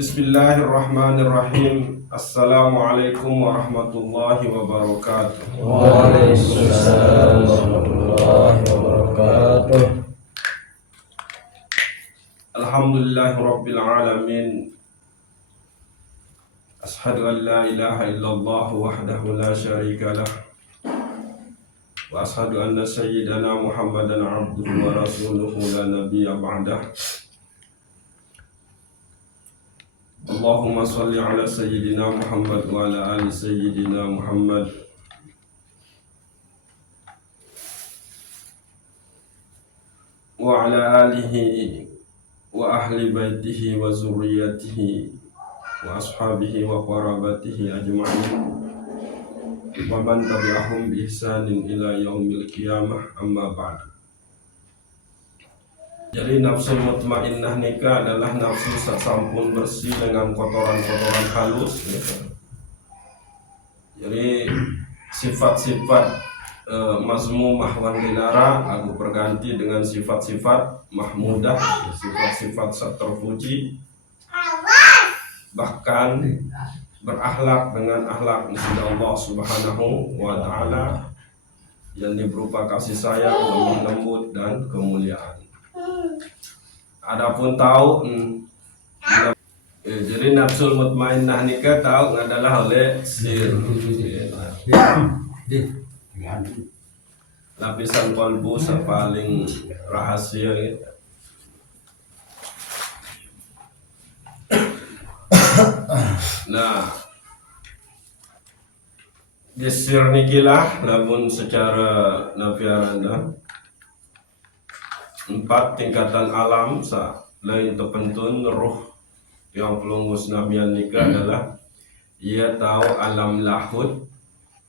Bismillahirrahmanirrahim. Assalamualaikum warahmatullahi wabarakatuh. Waalaikumsalam warahmatullahi wabarakatuh. Alhamdulillahirabbil alamin. Ashhadu an la ilaha illallah wahdahu la syarika lah. Wa ashhadu anna sayyidana Muhammadan abduhu wa rasuluhu la nabiyya ba'dah. Allahumma salli ala sayyidina Muhammad wa ala ali sayyidina Muhammad. Wa ala alihi wa ahli baitihi wa zurriyatihi wa ashabihi wa qarabatihi ajma'in wa man tabi'ahum bi ihsanin ila yaumil qiyamah, amma ba'du. Jadi nafsu mutmainnah nikah adalah nafsu sampun bersih dengan kotoran-kotoran halus gitu. Jadi sifat-sifat mazmumah wan dilara aku berganti dengan sifat-sifat mahmudah, sifat-sifat terpuji, bahkan berakhlak dengan akhlak Allah Subhanahu wa taala yang berupa kasih sayang, lemah lembut dan kemuliaan. Adapun tahu jadi nafsul mutmainnah nikah tahu adalah oleh sir lapisan kalbu paling rahasia gitu. Nah, gesir nikilah namun secara nafiaranda 4 tingkatan alam lain terpentun ruh yang pelungus nabian nikah adalah ia tahu alam lahud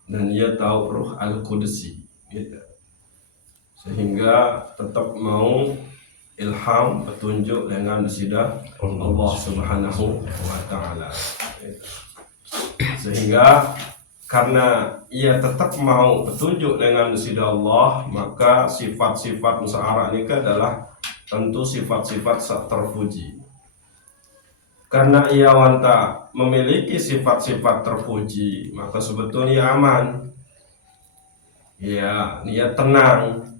dan ia tahu ruh al-qudsi gitu. Sehingga tetap mau ilham petunjuk dengan sidah Allah Subhanahu wa taala gitu. Sehingga karena ia tetap mau petunjuk dengan sidah Allah, maka sifat-sifat musyawarah nikah adalah tentu sifat-sifat terpuji. Karena ia wanta memiliki sifat-sifat terpuji, maka sebetulnya aman. Ya, ia tenang,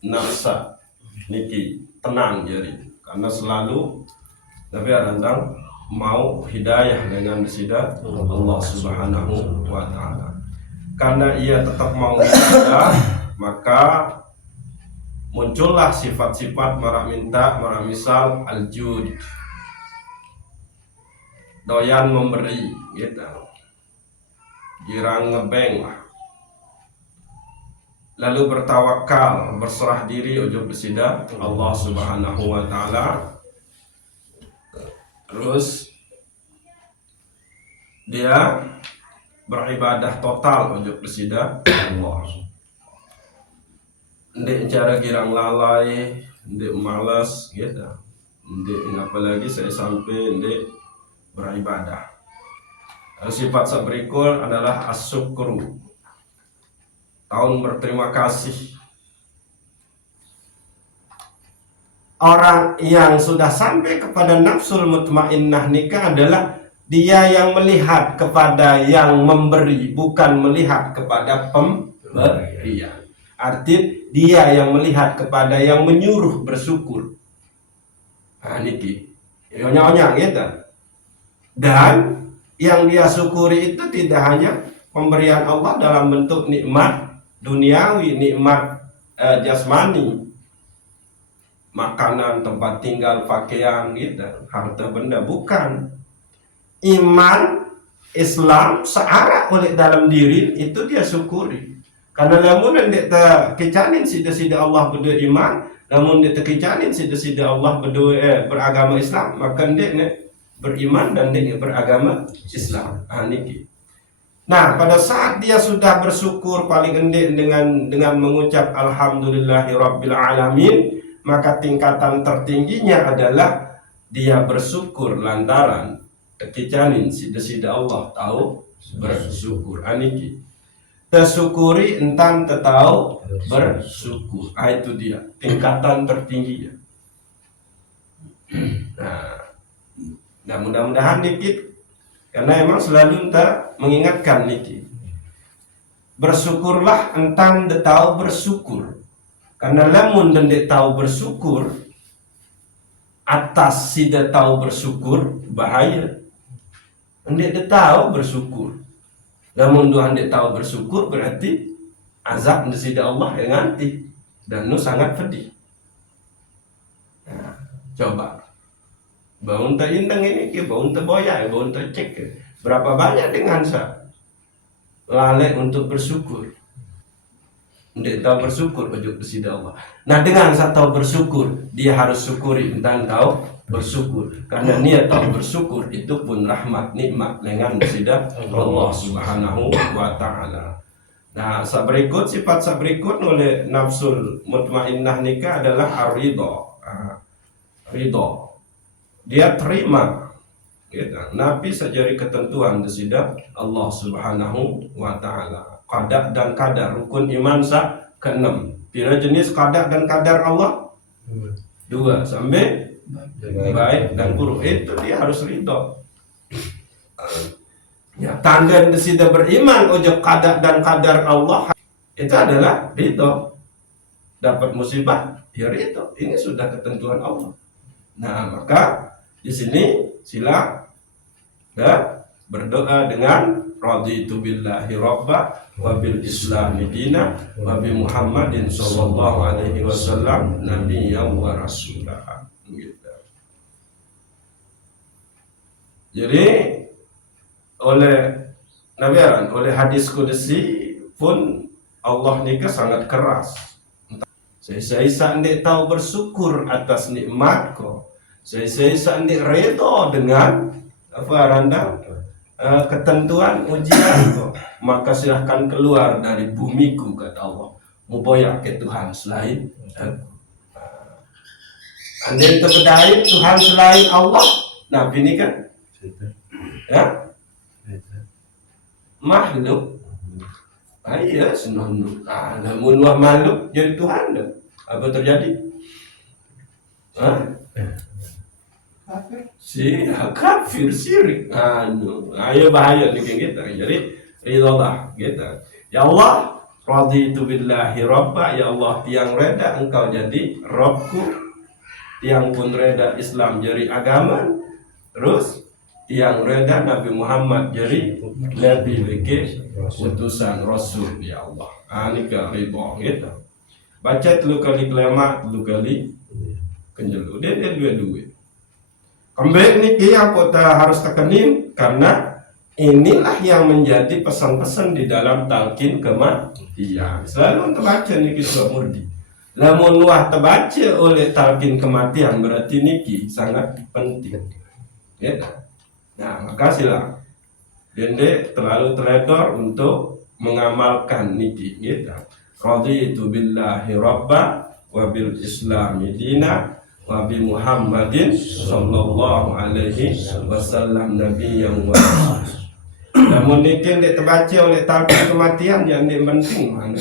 nafsa niki tenang jadi. Karena selalu Nabi Arandang mau hidayah dengan sidat Allah Subhanahu wa taala. Karena ia tetap mau hidayah, maka muncullah sifat-sifat minta, misal al-jud, doyan memberi gitu. Girang ngebeng lah. Lalu bertawakal, berserah diri ujub sidat Allah Subhanahu wa taala. Terus dia beribadah total untuk bersidah Allah. Ndek cara girang lalai, ndek malas gitu. Ndek apalagi saya sampai ndek beribadah. Sifat berikut adalah as-syukru. Tahun berterima kasih. Orang yang sudah sampai kepada nafsul mutmainnah nikah adalah dia yang melihat kepada yang memberi, bukan melihat kepada pemberian. Arti dia yang melihat kepada yang menyuruh bersyukur. Nah, niki nyonya gitu. Dan yang dia syukuri itu tidak hanya pemberian Allah dalam bentuk nikmat duniawi, nikmat jasmani, makanan, tempat tinggal, pakaian gitu, harta benda, bukan. Iman Islam searah oleh dalam diri itu dia syukuri. Karena namun dia kecanin sida-sida Allah berdua iman, namun dia kecanin sida-sida Allah berdua beragama Islam, maka dia beriman dan dia beragama Islam. Niki. Nah, pada saat dia sudah bersyukur paling endek dengan mengucap alhamdulillahirabbil alamin, maka tingkatan tertingginya adalah dia bersyukur lantaran kekicanin sida-sida Allah tahu bersyukur. Aniki tersyukuri entan tetau bersyukur. Itu dia tingkatan tertingginya. Nah, Nah, mudah-mudahan dikit karena emang selalu entah mengingatkan niki. Bersyukurlah entang de tahu bersyukur. Karena lamun dendek tahu bersyukur atas si de tahu bersyukur bahaya. Dendek de tahu bersyukur. Lamun doa dendek tahu bersyukur berarti azab dari Allah yang nanti dan nu sangat pedih. Nah, coba bangun tak indeng ini ke bangun tak boya bangun tak cek ke. Berapa banyak dengan lalai untuk bersyukur. Tidak tahu bersyukur ojo kepada Allah. Nah, dengan saya tahu bersyukur, dia harus syukuri tentang tahu bersyukur. Karena niat tahu bersyukur itu pun rahmat nikmat dengan kepada Allah Subhanahu wa taala. Nah, sifat berikut oleh nafsul mutmainnah nikah adalah ar-ridha. Ridha. Dia terima gitu. Nabi sejari ketentuan desida Allah Subhanahu wa taala. Qada dan kadar rukun iman ke-6. Pira jenis qada dan kadar Allah? 2 sampai baik dan buruk. Itu dia harus ridha. Ya, tanda desida beriman ojo qada dan kadar Allah itu adalah ridha. Dapat musibah, ya ridha. Ini sudah ketentuan Allah. Nah, maka di sini sila berdoa dengan raditu billahi rabba wa bil islami dina wa bi Muhammadin sallallahu alaihi wasallam nabiyyan wa rasulah. Gitu. Jadi oleh hadis qudsi pun Allah nikah sangat keras. Saya sandi tahu bersyukur atas nikmatku. Saya sandi redha dengan ketentuan ujian kok. Maka silahkan keluar dari bumiku kata Allah. Muboyak ke Tuhan selain aku. Andai terpedaya Tuhan selain Allah. Nah ini kan ya makhluk. Iya senonoh. Namun wah makhluk jadi Tuhan dah. Apa terjadi? Kafir syirik. Ayo bahaya nih kayak gitu. Jadi ridha gitu. Ya Allah, raditu billahi rabba. Ya Allah, tiang reda engkau jadi Rabbku. Tiang pun reda Islam jadi agama. Terus tiang reda Nabi Muhammad jadi Nabi bagi utusan Rasul ya Allah. Ini ke ridha gitu. Baca 3 kali kelema, 3 kali kenjelu. Dia dua-dua. Kembali ini yang kita harus tekenin karena inilah yang menjadi pesan-pesan di dalam talqin kematian. Selalu terbaca niki surat murdi. Lamun wah terbaca oleh talqin kematian berarti niki sangat penting. Ya. Nah, makasihlah. Dende terlalu teledor untuk mengamalkan niki gitu. Raditu billahi rabba wa bil islami dina wa bi Muhammadin sallallahu alaihi wasallam nabiyyan wa rasul. Namun dinding terbaca oleh talqin kematian yang penting mana?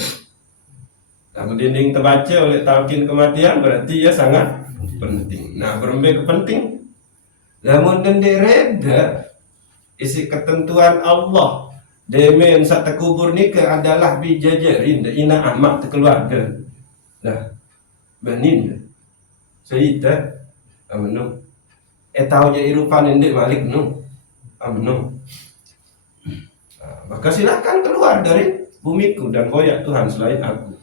Namun dinding terbaca oleh talqin kematian berarti ia sangat penting. Nah, berembek penting. Namun dendek reda isi ketentuan Allah. Demen saat terkubur nikah adalah bijajarin ina amak keluarga. Nah, benin. Saya amno. Tahu je irupan ndek malik no. Amno. Maka silakan keluar dari bumiku dan koyak Tuhan selain aku.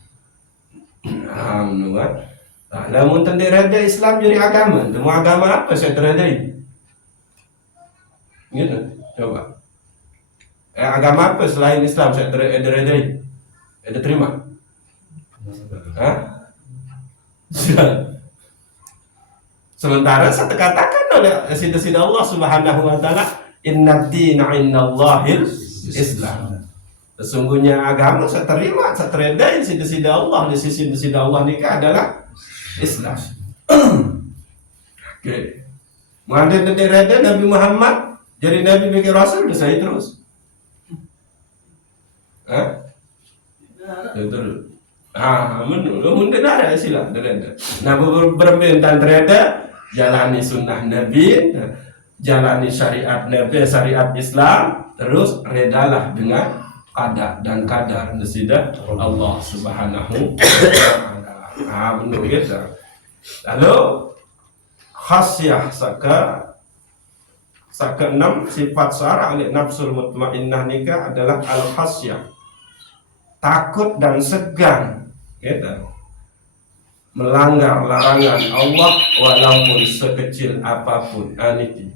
Amno kan. Nah, namun tende reda Islam jadi agama. Semua agama apa saya teradai? Gitu. Coba. Agama apa selain Islam saya teradai? Ada terima? Hah? Sementara saya katakan oleh sida Allah Subhanahu wa taala, "Inna dina 'indallahil Islam." Sesungguhnya agama saya terima, saya teradai sida Allah di sisi sida Allah nikah adalah Islam. Oke. Mengandung teradai Nabi Muhammad jadi Nabi bagi Rasul saya terus. Betul. Mungkin ada sila. Nah, berbentan terada jalani sunnah Nabi, jalani syariat Nabi, syariat Islam, terus redalah dengan qada dan kadar nasidah Allah Subhanahu wa taala. Menurut kita. Lalu khasyah keenam sifat seorang oleh nafsul mutmainnah nikah adalah al khasyah, takut dan segan gitu, melanggar larangan Allah walaupun sekecil apapun. Aniki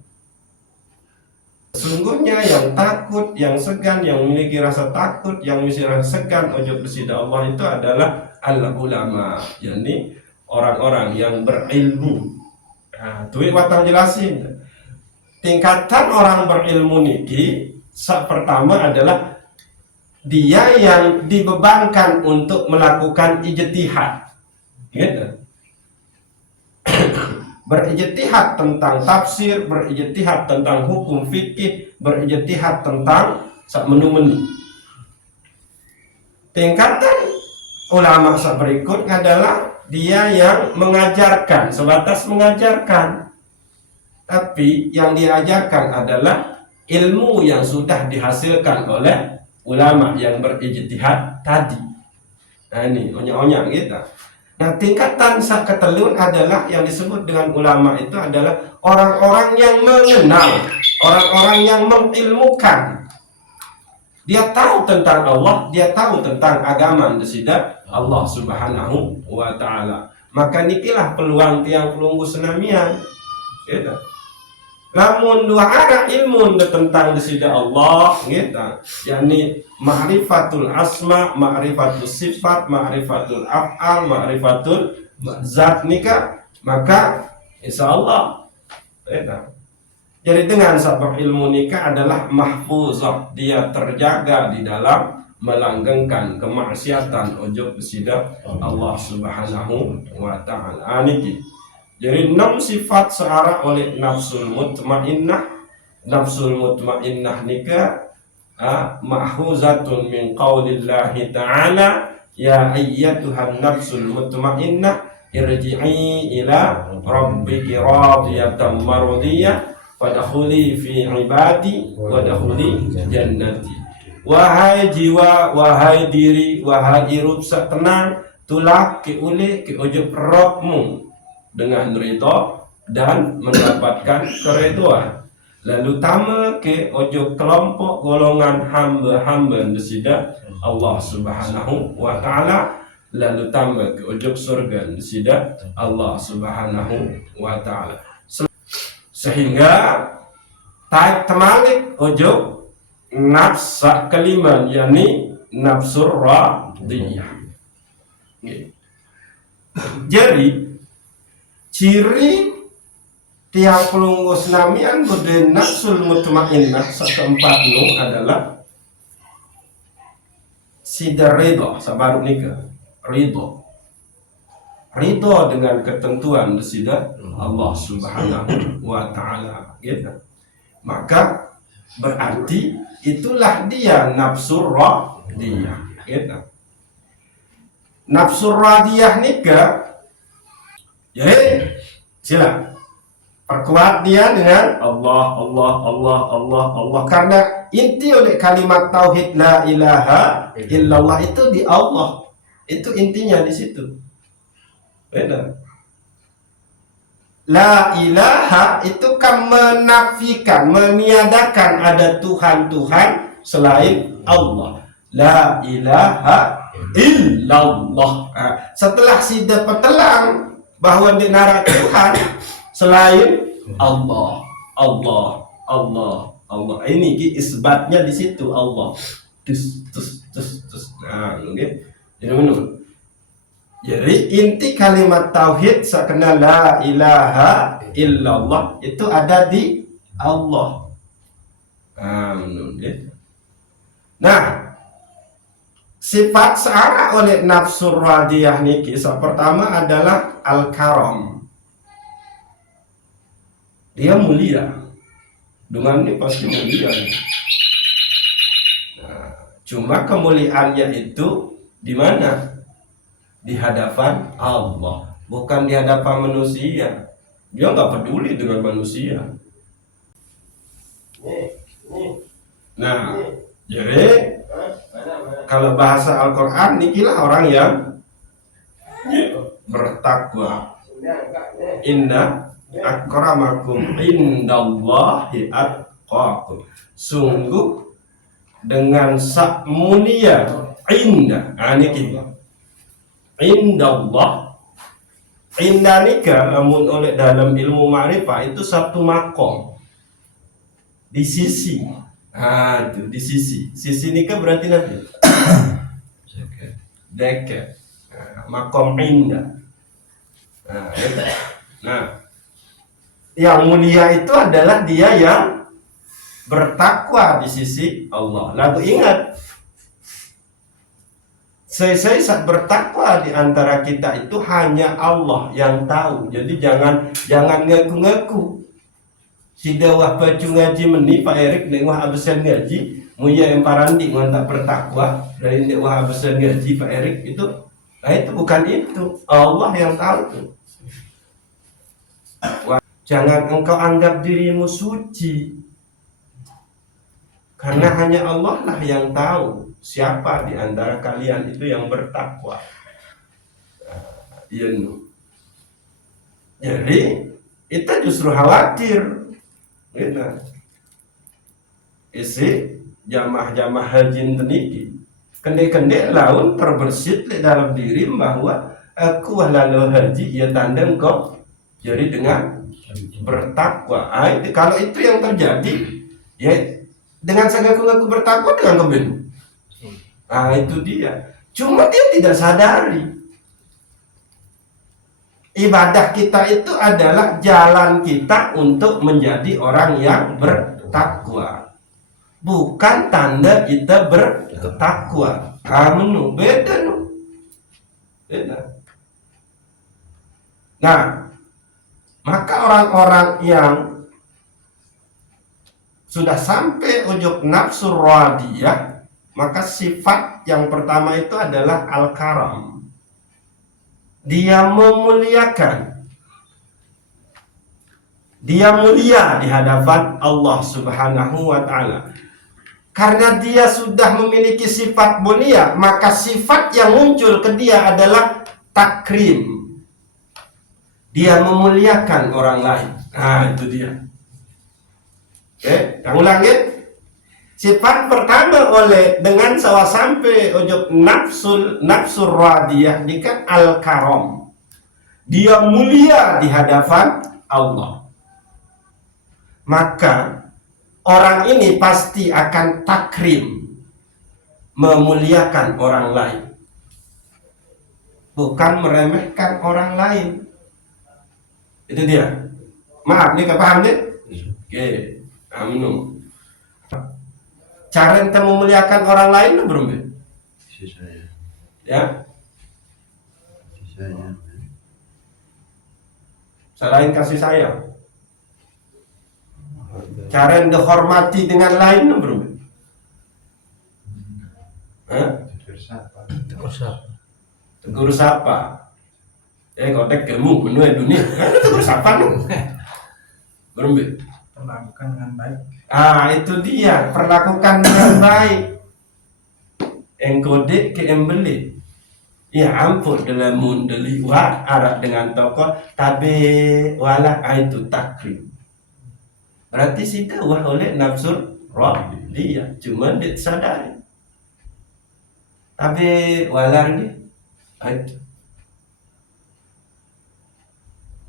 sesungguhnya yang takut, yang segan, yang memiliki rasa takut, yang memiliki rasa segan ojo bersida Allah itu adalah al ulama, yakni orang-orang yang berilmu. Tuh watang jelasin tingkatan orang berilmu niki. Pertama adalah dia yang dibebankan untuk melakukan ijtihad, gitu. Berijtihad tentang tafsir, berijtihad tentang hukum fikih, berijtihad tentang menu-menu. Tingkatan ulama berikutnya adalah dia yang mengajarkan, sebatas mengajarkan, tapi yang diajarkan adalah ilmu yang sudah dihasilkan oleh ulama yang berijtihad tadi. Nah ini onyak-onyak gitu. Nah tingkatan ketelun adalah yang disebut dengan ulama itu adalah orang-orang yang mengenal, orang-orang yang mengilmukan. Dia tahu tentang Allah, dia tahu tentang agama desidat Allah Subhanahu wa taala. Maka nikilah peluang tiang pelunggu senamian. Gitu. Namun dua arah ilmu tentang desidat Allah, gitu. yakni ma'rifatul asma, ma'rifatul sifat, ma'rifatul af'al, ma'rifatul zat nikah, maka insyaallah gitu. Jadi dengan sabab ilmu nikah adalah mahfuzah, dia terjaga di dalam melanggengkan kemaksiatan ojo besida Allah Subhanahu wa taala. Niki. Jadi 6 sifat searah oleh nafsul mutmainnah. Nafsul mutmainnah nikah mahfuzatun min qaulillahi ta'ala ya ayyatuhan nafsul mutmainnah irji'i ila rabbiki radiyatan mardiyah fadkhuli fi ibadi wadkhuli jannati. Wahai jiwa, wahai diri, wahai hirup tenang, tulak ke uli ke ujub Rabbmu dengan ridha dan mendapatkan keridhaan. Lalu tama ke ujub kelompok golongan hamba-hamba desida Allah Subhanahu wa taala. Lalu tama ke ujub surga desida Allah Subhanahu wa taala. Sehingga taik temalik ojo nafsa kelima, yakni nafsur radiyah. Jadi ciri tiang pelunggu senamian bude nafsul mutmainnah keempat nu adalah sidar ridho, sabar nikah ridho dengan ketentuan desidat Allah Subhanahu wa taala, gitu. Maka berarti itulah dia nafsur radiyah, gitu. Nafsur radiyah nikah. Jadi sila perkuat dia dengan Allah karena inti oleh kalimat tauhid la ilaha illallah itu di Allah. Itu intinya di situ. Benar. La ilaha itu kan menafikan, meniadakan ada Tuhan selain Allah. La ilaha illallah. Setelah sudah petelang bahwa di nara Tuhan selain Allah. Ini isbatnya di situ Allah. Nah, okay. Jadi menurut. Jadi inti kalimat tauhid sekena la ilaha illallah itu ada di Allah. Nah, sifat searah oleh nafsur radiyah niki pertama adalah al-karam. Dia mulia. Dengan ini pasti mulia. Nah, cuma kemuliaannya itu di mana? Di hadapan Allah, bukan di hadapan manusia. Dia nggak peduli dengan manusia. Nah, jadi kalau bahasa Al-Quran nikilah orang yang bertakwa. Inna akramakum indallahi atqakum. Sungguh dengan sak mulia inna. Niki indallah. Inna nika namun oleh dalam ilmu ma'rifah itu satu makom di sisi. Itu di sisi. Sisi nika berarti nanti deket. Makom indah. Nah, yang mulia itu adalah dia yang bertakwa di sisi Allah. Lalu ingat, saya saat bertakwa di antara kita itu hanya Allah yang tahu. Jadi jangan ngaku-ngaku. Si dawah bacu ngaji meni Pak Erik nek wah absen ngaji, muya yang parandi ngantak bertakwa dari nek wah absen ngaji Pak Erik itu. Nah itu bukan itu. Allah yang tahu. Jangan engkau anggap dirimu suci. Karena hanya Allah lah yang tahu siapa di antara kalian itu yang bertakwa. Jadi kita justru khawatir. Isi jamaah-jamaah haji teniki kendek-kendek laun terbersit di dalam diri bahwa aku lalu haji ya tanda engkau jadi dengan bertakwa. Kalau itu yang terjadi ya dengan ngaku-ngaku bertakwa dengan kebin. Itu dia. Cuma dia tidak sadari ibadah kita itu adalah jalan kita untuk menjadi orang yang bertakwa. Bukan tanda kita bertakwa. Beda. Nah, maka orang-orang yang sudah sampai ujung nafsu radiyah, maka sifat yang pertama itu adalah al-karam. Dia memuliakan. Dia mulia di hadapan Allah Subhanahu wa ta'ala. Karena dia sudah memiliki sifat mulia, maka sifat yang muncul ke dia adalah takrim. Dia memuliakan orang lain. Itu dia. Kita ulangi. Sifat pertama oleh dengan sawa sampai ujung nafsu radiyah dika al-karam. Dia mulia di hadapan Allah. Maka orang ini pasti akan takrim, memuliakan orang lain. Bukan meremehkan orang lain. Itu dia. Maaf nih, paham nih? Oke. Amin. Cara kita memuliakan orang lain itu belum? Sisanya. Ya. Sisanya. Selain kasih sayang. Cara yang dihormati dengan lain itu belum? Tegur sapa. Kotek kamu penuh dunia. Tegur sapa lu. Belum? Perlakukan dengan baik. Itu dia, perlakukan dengan baik. Engkode ke embeli. Ya ampun dalam mundeli wa arab dengan tokoh tabe wala itu takrim. Berarti sih wah oleh nafsu roh dia cuma dia sadari. Tabe wala ini itu.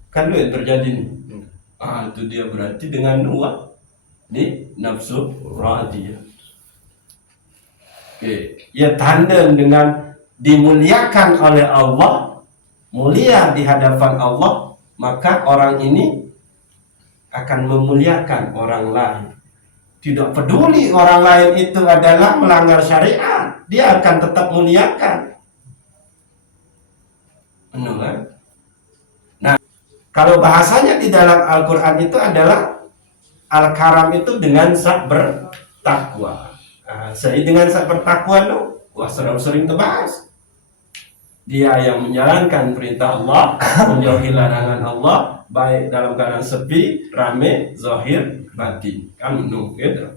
Kan yang terjadi nih. Itu dia berarti dengan dua di nafsu radiyah. Oke, ya tanda dengan dimuliakan oleh Allah, mulia di hadapan Allah, maka orang ini akan memuliakan orang lain. Tidak peduli orang lain itu adalah melanggar syariat, dia akan tetap muliakan. Benar? Kalau bahasanya di dalam Al-Quran itu adalah al-karam itu dengan sak bertakwa. Saya dengan sak bertakwa lo, wah sering terbahas. Dia yang menjalankan perintah Allah, menjauhi larangan Allah, baik dalam keadaan sepi, rame, zahir, batin. Kan gitu.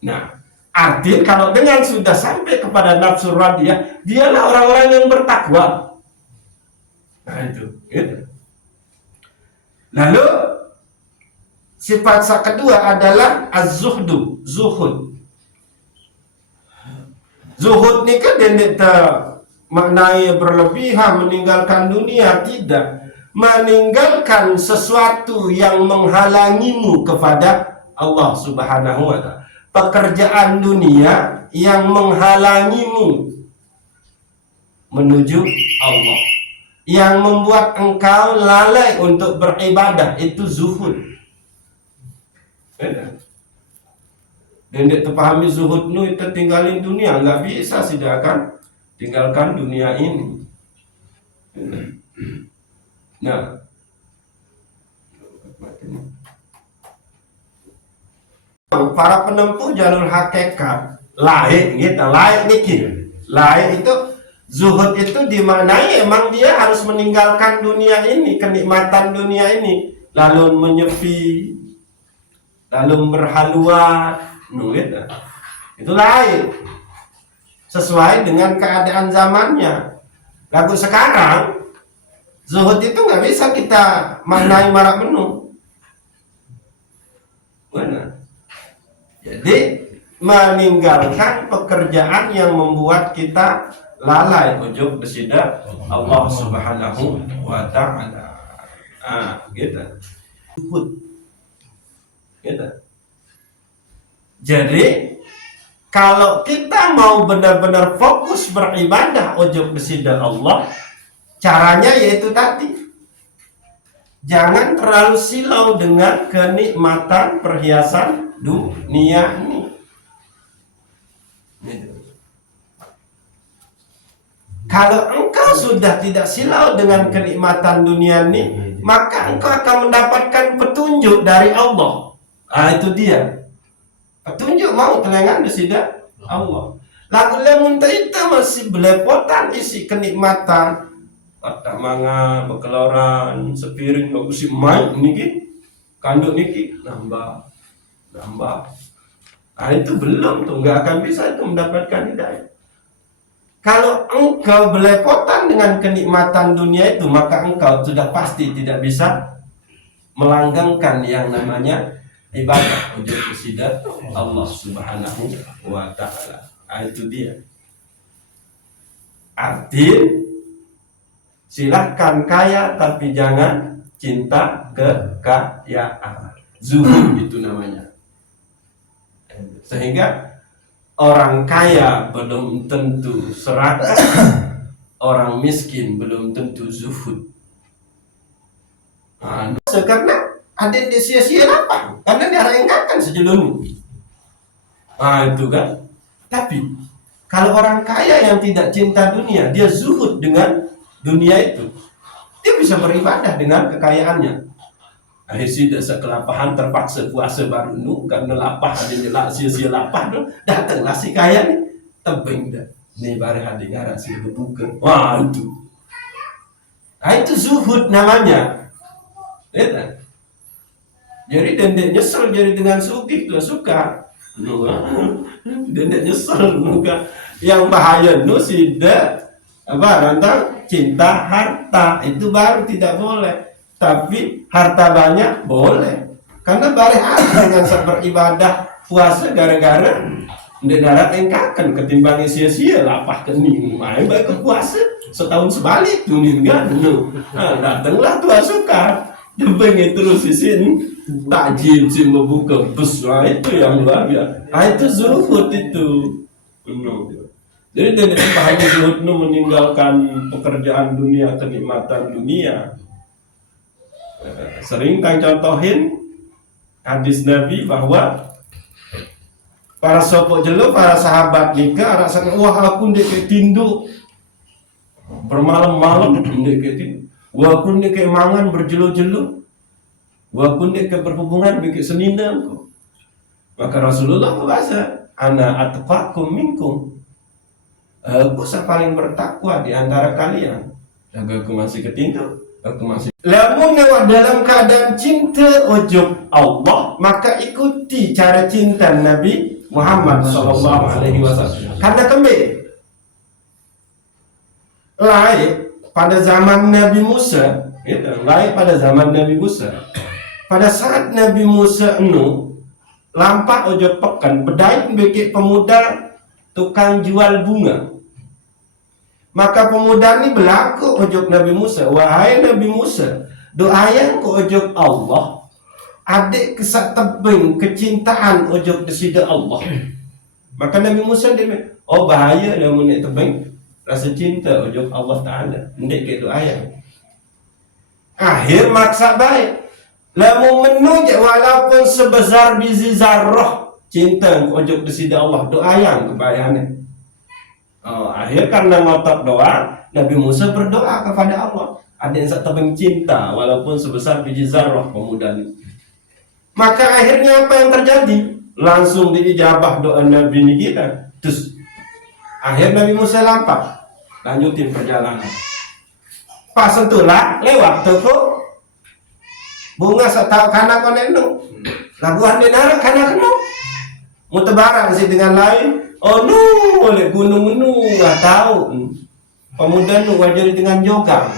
Nah, arti kalau dengan sudah sampai kepada nafsu radiyah, dialah orang-orang yang bertakwa. Nah itu, gitu. Lalu sifat kedua adalah az-zuhdu, zuhud. Zuhud ni kan dia tak maknai berlebihan meninggalkan dunia, tidak. Meninggalkan sesuatu yang menghalangimu kepada Allah Subhanahu wa ta'ala. Pekerjaan dunia yang menghalangimu menuju Allah, yang membuat engkau lalai untuk beribadah, itu zuhud. Dan dia terpahami zuhud nu itu tinggalin dunia, nggak bisa sidakan tinggalkan dunia ini. Nah, para penempuh jalur hakikat laik gitu, laik niki. Laik itu zuhud itu dimaknai emang dia harus meninggalkan dunia ini, kenikmatan dunia ini, lalu menyepi, lalu berhaluat, gitu. Itu lain, sesuai dengan keadaan zamannya. Lagu sekarang zuhud itu nggak bisa kita maknai marak penuh. Benar. Jadi meninggalkan pekerjaan yang membuat kita lalai ujub besida Allah Subhanahu wa ta'ala. Gitu. Gitu. Jadi kalau kita mau benar-benar fokus beribadah ujub besida Allah, caranya yaitu tadi, jangan terlalu silau dengan kenikmatan perhiasan dunia ini. Kalau engkau sudah tidak silau dengan kenikmatan dunia ini, maka engkau akan mendapatkan petunjuk dari Allah. Itu dia. Petunjuk mau telengan besida Allah. Lagu lemun kita masih belepotan isi kenikmatan. Tak manga bekeloran sepiring bagus main niki. Kanduk niki nambah. Itu belum tuh, nggak akan bisa itu mendapatkan hidayah. Kalau engkau belepotan dengan kenikmatan dunia itu, maka engkau sudah pasti tidak bisa melanggengkan yang namanya ibadah ujub besida Allah Subhanahu wa ta'ala. Itu dia. Arti silahkan kaya tapi jangan cinta kekayaan. Zuhud itu namanya. Sehingga orang kaya belum tentu serakah, orang miskin belum tentu zuhud. Karena ada di sia-sia apa? Karena dia renggakan sejelunu. Itu kan. Tapi kalau orang kaya yang tidak cinta dunia, dia zuhud dengan dunia itu, dia bisa beribadah dengan kekayaannya. Akhirnya sekelapahan terpaksa puasa baru nu karena lapah ada nyelak sia-sia lapah tu datanglah si kaya ni tebing dah ni barang ada ngaran si berbuka. Itu. Itu zuhud namanya. Lihat. Jadi dendek nyesel jadi dengan sugih tu suka. Dendek nyesel muka. Yang bahaya nu sida rantang cinta harta itu baru tidak boleh. Tapi harta banyak boleh, karena bareh ada dengan beribadah puasa gara-gara di darat engkakan ketimbang sia-sia lapah kening. Main baik ke puasa setahun sebalik tuh enggak datanglah tua suka debeng terus di sini takjil sih membuka bus. Itu yang luar biasa. Itu zuhud itu. Jadi tidak hanya zuhud meninggalkan pekerjaan dunia, kenikmatan dunia. Sering kang contohin hadis Nabi bahwa para sopok jelo, para sahabat nikah rasa wah aku ndek tinduk bermalam-malam ndek tinduk, wah aku ndek mangan berjelo-jelo, wah aku ndek berhubungan bikin seninam. Maka Rasulullah bahasa ana atqakum minkum, Aku paling bertakwa di antara kalian. Aku masih ketindu, aku masih. Lamun awak dalam keadaan cinta ujub Allah, maka ikuti cara cinta Nabi Muhammad sallallahu alaihi wasallam. Karena kembali lain pada zaman Nabi Musa, lain pada zaman Nabi Musa. Pada saat Nabi Musa lampak ojo pekan bedai bagi pemuda tukang jual bunga. Maka pemuda ini berlaku ojok Nabi Musa, wahai Nabi Musa, doayan ku ojok Allah, adik kesak tebing kecintaan ojok desida Allah. Maka Nabi Musa dia, oh bahaya dah menik tebing rasa cinta ojok Allah Ta'ala, ndik ke doayan. Akhir maksa baik. Lamu menunjuk walaupun sebesar biji zarrah cinta ojok desida Allah, doayan kebayangan. Akhir karena ngotot doa, Nabi Musa berdoa kepada Allah. Ada yang tebing cinta walaupun sebesar biji zarrah pemuda ini. Maka akhirnya apa yang terjadi? Langsung diijabah doa Nabi ini kita. Terus akhir Nabi Musa lampak, lanjutin perjalanan. Pas sentuhlah lewat toko bunga setau kana koneno. Laguan denara kana keno. Mutebara sih dengan lain. Oh nu, oleh gunung nggak tahu. Pemuda nu wajar dengan jogang.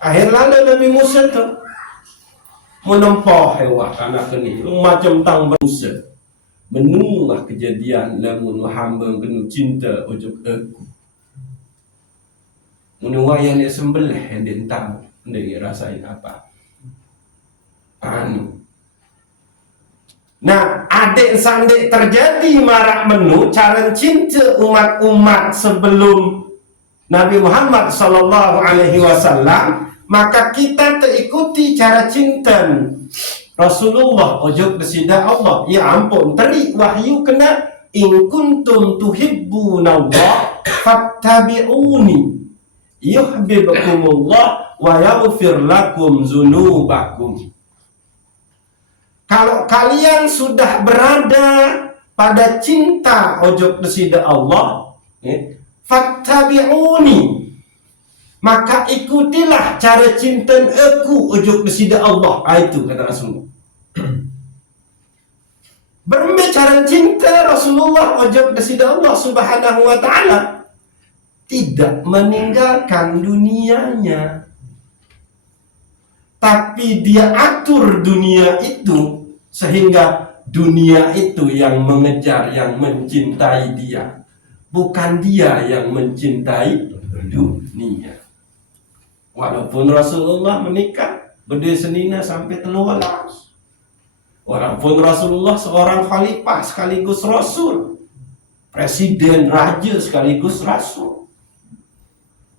Akhir lalu Nabi Musa tuh menempuh hewan anak ini macam tang Musa. Menungah kejadian lamun hamba penuh cinta ujug aku. Menungah yang dia sembelih yang dia tahu, dia rasain apa. Nah, adik sandik terjadi marak menu cara cinta umat-umat sebelum Nabi Muhammad sallallahu alaihi wasallam, maka kita terikuti cara cinta Rasulullah ojok desida Allah. Ya ampun, teri wahyu kena in kuntum tuhibbunallah fattabi'uni yuhibbukumullah wa yaghfir lakum dzunubakum. Kalau kalian sudah berada pada cinta ojok desida Allah, fattabi'uni, maka ikutilah cara cinta aku ojok desida Allah. Itu kata Rasulullah. Berbicara cinta Rasulullah ojok desida Allah subhanahu wa ta'ala, tidak meninggalkan dunianya, tapi dia atur dunia itu sehingga dunia itu yang mengejar, yang mencintai dia, bukan dia yang mencintai dunia. Walaupun Rasulullah menikah berdua senina sampai 13, walaupun Rasulullah seorang khalifah sekaligus rasul, presiden, raja sekaligus rasul,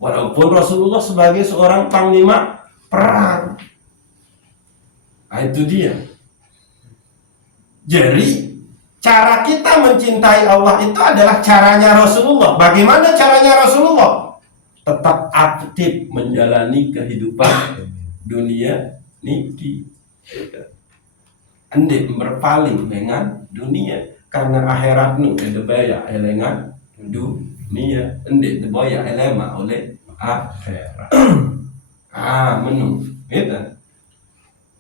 walaupun Rasulullah sebagai seorang panglima perang. Itu dia. Jadi cara kita mencintai Allah itu adalah caranya Rasulullah. Bagaimana caranya Rasulullah? Tetap aktif menjalani kehidupan dunia niki. Ande berpaling dengan dunia karena akhirat nu edebaya elengan dunia. Ande debaya elema oleh akhirat. Menu gitu.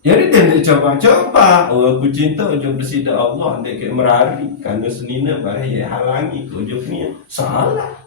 Jadi dia coba-coba, aku cinta ujung bersida Allah, dia kayak merari, karena senina bahaya halangi ujungnya salah.